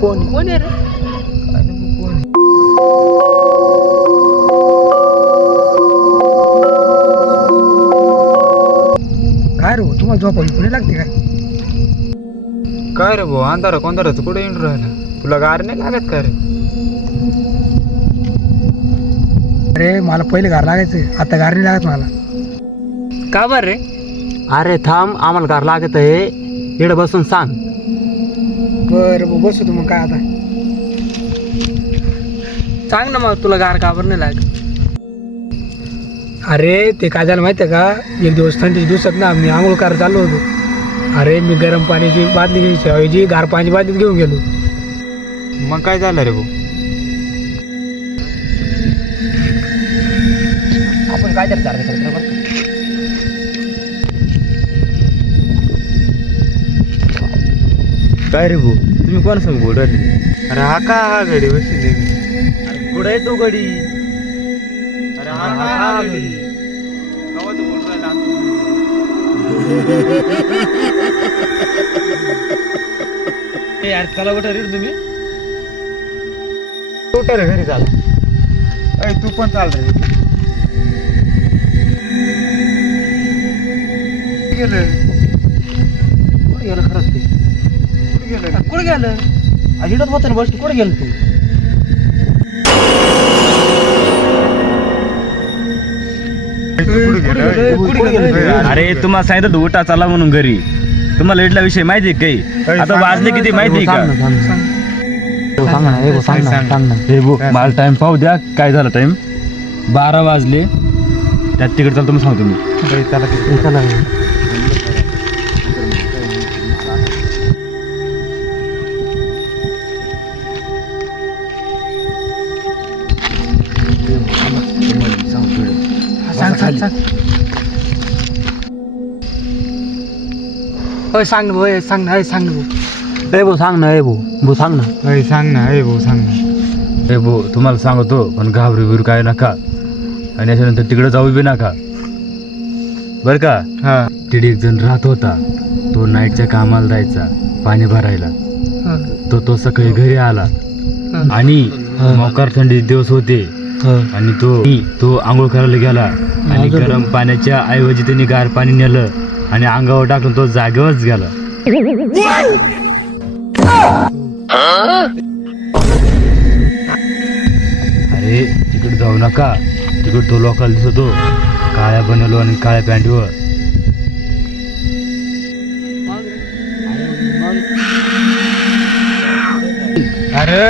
कोण आहे रे? काय रे भाऊ, तुम्हाला झोप कोणी लागते काय? काय रे भाऊ, अंधारा कोंधाराचं कुठे येऊन राहिला? तुला गार नाही लागत का रे? अरे मला पहिले गार लागायचं, आता गार नाही लागत मला. का बरं रे? अरे थांब, आम्हाला कार लागत आहे, इकडे बसून सांग. बरं भाऊ, बसू तू मग काय आता. सांग ना मग, तुला गार का बरं नाही लागत? अरे ते काय झालं माहिती आहे का, एक दिवस थंडीच्या दिवसात ना मी आंघोळ करायला चाललो होतो. अरे मी गरम पाण्याची बादली घ्यायची ऐवजी गार पाण्याची बादलीत घेऊन गेलो. मग काय झालं रे भाऊ? आपण काय करणार काय रे भाऊ, तुम्ही कोण सांग बोल राहिले? अरे हा का हा गडी बसली? कुठे आहे तू गडी? अरे हा गडी गावात बोल राहिला. यार चला कुठे रे तुम्ही? कुठं रे, घरी चाल. तू पण चाल रे. गेलं कुठे गेलं खरंच ते? कुठे गेलं? अजिबात होतं ना, बस कुठे गेलं तू? अरे तुम्हाला सांगितलं उठा चला म्हणून घरी. तुम्हाला इथला विषय माहिती आहे काही? आता वाजले किती माहिती आहे का? हे बघ, मला टाइम पाहू द्या. काय झालं टाइम? 12 वाजले. त्यात तिकडे चालतो, तुम्ही सांगतो मी. चला सांग ना भाऊ, सांग ना, सांग ना भाऊ. भाऊ सांग ना, भाऊ सांग ना. सांग ना भाऊ, सांग ना. हे भाऊ, तुम्हाला सांगतो पण घाबरू बिरू काय नका, आणि याच्यानंतर तिकडे जाऊ बी नका बर का. हा, तिथे एक जण राहत होता. तो नाईटच्या कामाला जायचा पाणी भरायला. तो सकाळी घरी आला आणि मोकार थंडी दिवस होते आणि तो आंघोळ करायला गेला आणि गरम पाण्याच्या ऐवजी त्यांनी गार पाणी नेलं आणि अंगावर टाकून तो जागेवरच गेला. अरे तिकडे जाऊ नका. तिकडे तो लोकांना दिसतो काळ्या बनवलो आणि काळ्या पॅन्टवर. अरे